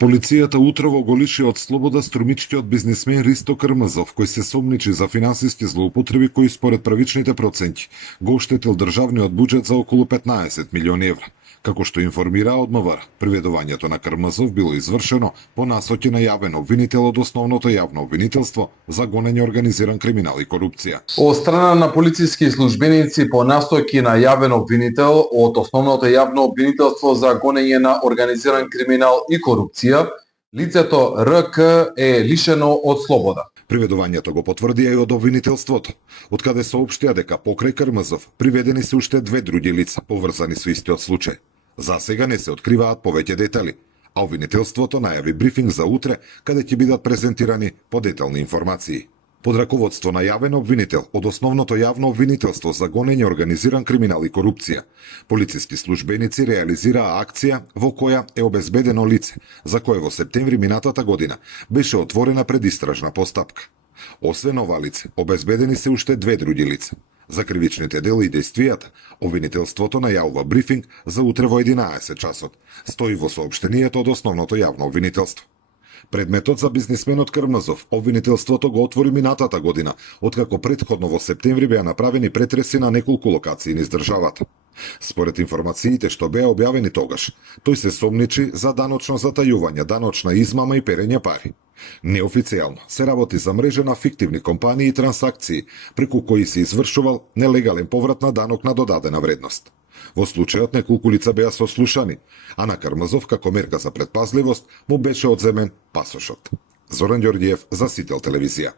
Полицијата утрово го лиши од слобода струмичкиот бизнисмен Ристо Крмазов, кој се сомничи за финансиски злоупотреби кои според правичните проценти го оштетил државниот буџет за околу 15 милиони евра. Како што информира од МВР, приведувањето на Крмазов било извршено по насоки на јавен обвинител од основното јавно обвинителство за гонење организиран криминал и корупција. Од страна на полициски службеници по настојки на јавен обвинител од основното јавно обвинителство за гонење на организиран криминал и корупција, лицето РК е лишено од слобода. Приведувањето го потврдија и од обвинителството, откаде соопштија дека покрај Крмазов приведени се уште две други лица поврзани со истиот случај. За сега не се откриваат повеќе детали, а обвинителството најави брифинг за утре, каде ќе бидат презентирани подетелни информации. Под раководство на јавен обвинител од основното јавно обвинителство за гонење организиран криминал и корупција, полициски службеници реализираа акција во која е обезбедено лице, за кое во септември минатата година беше отворена предистражна постапка. Освен ова лице, обезбедени се уште две други лица. За кривичните дела и действијата, обвинителството најавува брифинг за утре во 11 часот, стои во соопштенијето од основното јавно обвинителство. Предметот за бизнисменот Крмазов обвинителството го отвори минатата година, откако претходно во септември беа направени претреси на неколку локации низ државата. Според информациите што беа објавени тогаш, тој се сомничи за даночно затајување, даночна измама и перење пари. Неофицијално се работи за мрежа на фиктивни компании и трансакции, преку кои се извршувал нелегален поврат на данок на додадена вредност. Во случајот неколку лица беа сослушани, а на Крмазов како мерка за предпазливост му беше одземен пасошот. Зоран Ѓорѓиев за Сител телевизија.